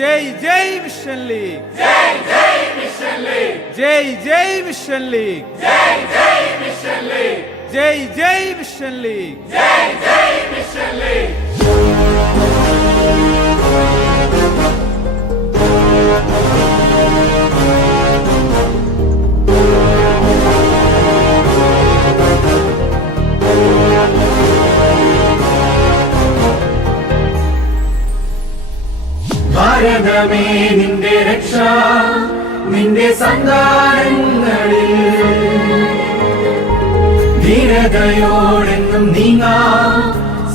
ജയ് ജയ് mission league, ജയ് ജയ് mission league, ജയ് ജയ് mission league, ജയ് ജയ് mission league, ജയ് ജയ് mission league, ജയ് ജയ് mission league. ഭാരതമേ നിന്റെ രക്ഷ, നിന്റെ സന്താനങ്ങളിൽ ധീരതയോടെന്നും നീങ്ങാ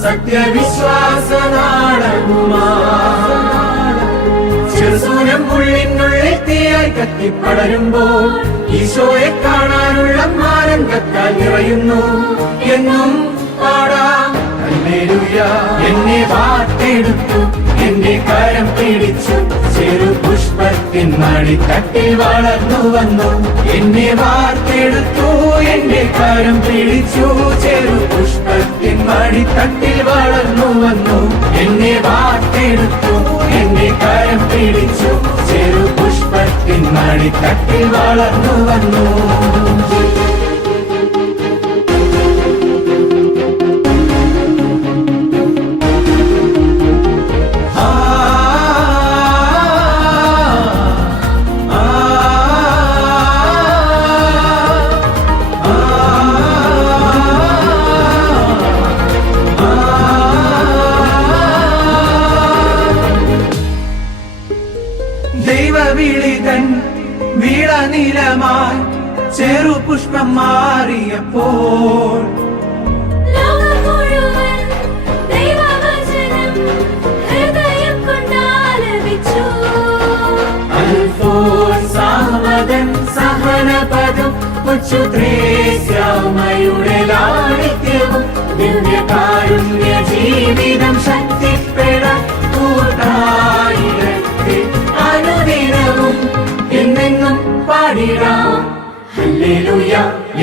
സത്യവിശ്വാസ നാടകുമാ. ചെറുസൂനം ഉള്ളിനുള്ളിൽ തീയായി കത്തിപ്പടരുമ്പോൾ ഈശോയെ കാണാനുള്ള മാനങ്കത്താൽ നിറയുന്നു. എന്നും പാടാം ഹല്ലേലൂയ. എന്നെ വാർത്തെടുത്തു, എന്റെ കരം പിടിച്ചു, ചെറു പുഷ്പത്തിൻ മടിത്തട്ടിൽ വളർന്നു വന്നു. എന്നെ വാർത്തെടുത്തു, എന്റെ കരം പിടിച്ചു, ചെറു പുഷ്പത്തിൻ മടിത്തട്ടിൽ വളർന്നു വന്നു. എന്നെ വാർത്തെടുത്തു, എന്റെ കരം പിടിച്ചു, ചെറു പുഷ്പത്തിൻ മടിത്തട്ടിൽ വളർന്നു വന്നു. ദൈവവിളിതൻ വീളനിലമായി ചെറുപുഷ്പം മാറിയപ്പോൾ ലോകം മുഴുവൻ ദൈവവചനം ഹൃദയം കൊണ്ടാലപിച്ചു. അൽഫോൻസാമദൻ സഹനപദം ഉച്ചുത്രേസ്യാമയുടെ ലാളിത്യവും ദിവ്യകാരുണ്യ ജീവിതം ശക്തിപ്പെടാൻ കൂട്ടായിരത്തിൽ അനുദിനവും എന്നെന്നും പാടിടാം ഹല്ലേലൂയ.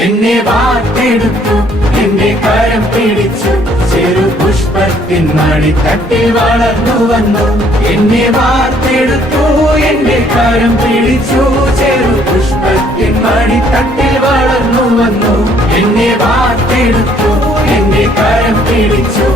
എന്നെ വാർത്തെടുത്തു, എന്റെ കരം പിടിച്ചു, ചെറു പുഷ്പത്തിൻ മടിത്തട്ടിൽ വളർന്നു വന്നു. എന്നെ വാർത്തെടുത്തു, എന്റെ കരം പിടിച്ചു, ചെറു പുഷ്പത്തിൻ മടിത്തട്ടിൽ വളർന്നു വന്നു. എന്നെ വാർത്തെടുത്തു, എന്റെ കരം പിടിച്ചു.